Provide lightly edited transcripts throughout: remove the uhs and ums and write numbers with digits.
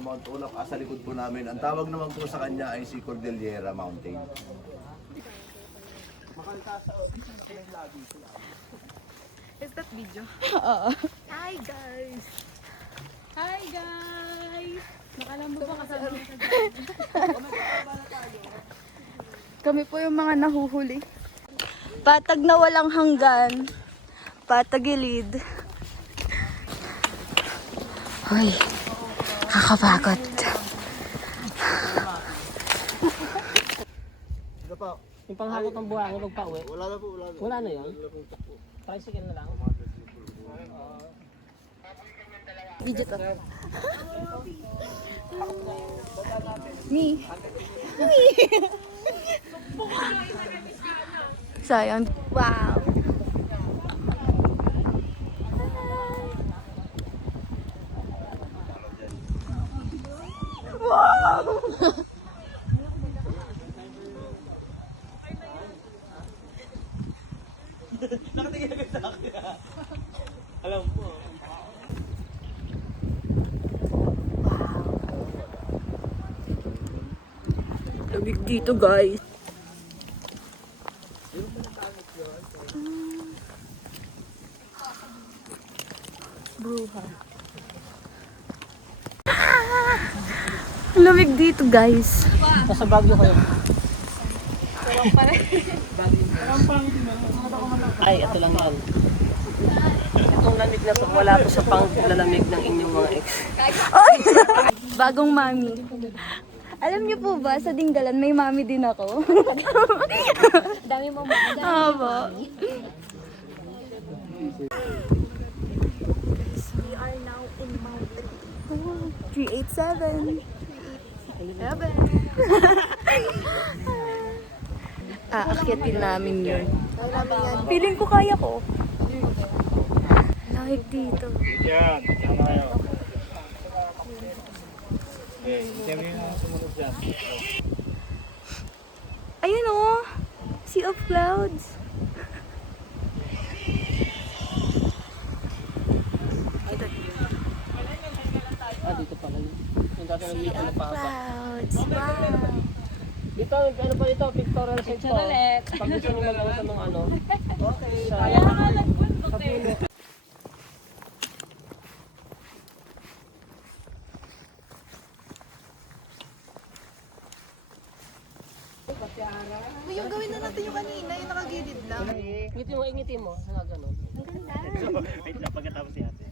Mount Ulap, sa likod po namin. Ang tawag naman po sa kanya ay si Cordillera Mountain. Is that video? Oo. Hi guys! Hi guys! Nakalambo ba kasama sa Kami po yung mga nahuhuli. Patag na walang hanggan. Patagilid. Hoy, kakapagod. Yung panghakot ng buhangin pagpa-uwi? Wala na po, wala na. Wala na yun? Tricycle na lang? Video to. Me. Sayang. Wow. Alam po. Lamig dito, guys. Bruha. Lamig dito, guys. Nasa Baguio kayo. Ay, ito lang yan. Itong lamig na to, wala to sa panglalamig ng inyong mga ex. Ay! Bagong mami. Alam niyo po ba, sa Dinggalan, may mami din ako. Dami mo mo. Aba. We are now in Mount 387. 11. Aakyatin namin yun. Feeling ko kaya ko. Lamig dito. Yan, tama kayo. Okay, kami yung sumunod dyan. Ayun oh, Sea of Clouds. Ah, dito pala yun. Yung dati nag-meet ano pa ba? Clouds, wow. Dito, ano pa dito? Pictorial set po. Pag gusto nyo mag-ano sa mga ano. Okay, kaya sa puno. Yung gawin na natin yung kanina, yung nakagilid lang. Ingitin mo. Sa gano'n. Wait lang, pagkatapos ni ate.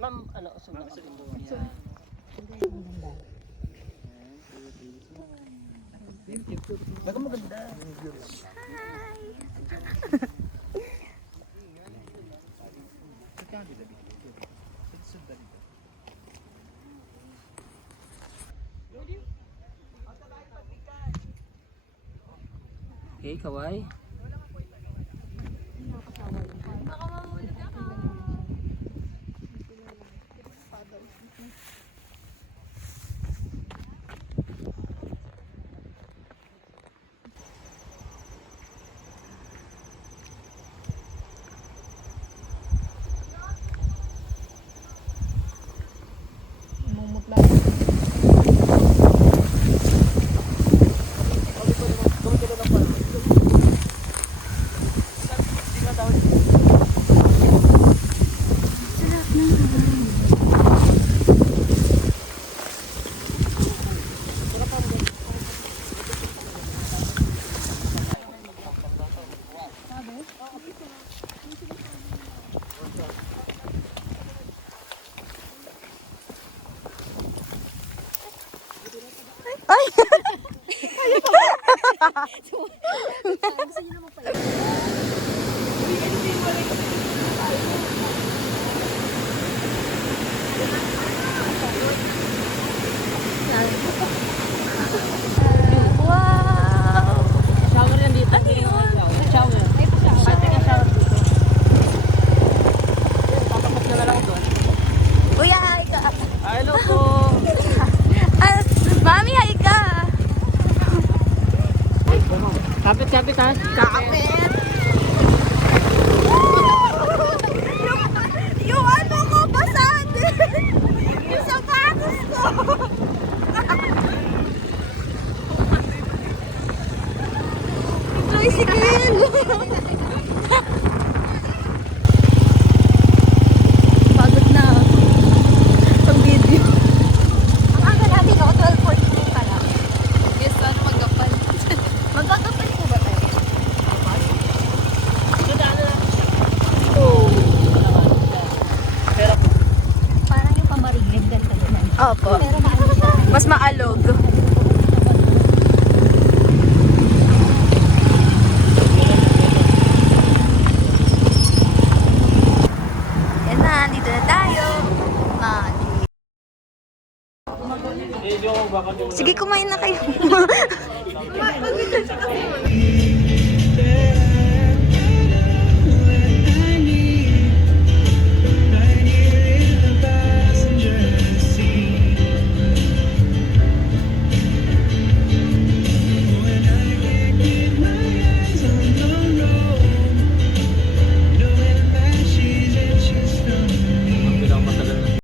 Ma'am, ano, sumunod ka din doon. Baga maganda. Okay, kaway. Wow! Shower yan dito. Ano yun? Shower. Pati ka shower dito. Tatapat na lang doon. Kuya, hi ka. Hello po. Ah, Mami, hi ka. Kapit-kapit ha. Kapit. Mas maalog. Yan na, dito na tayo. Eh, yung baka yung Sige, kumain na kayo. Mag-video siya kasi.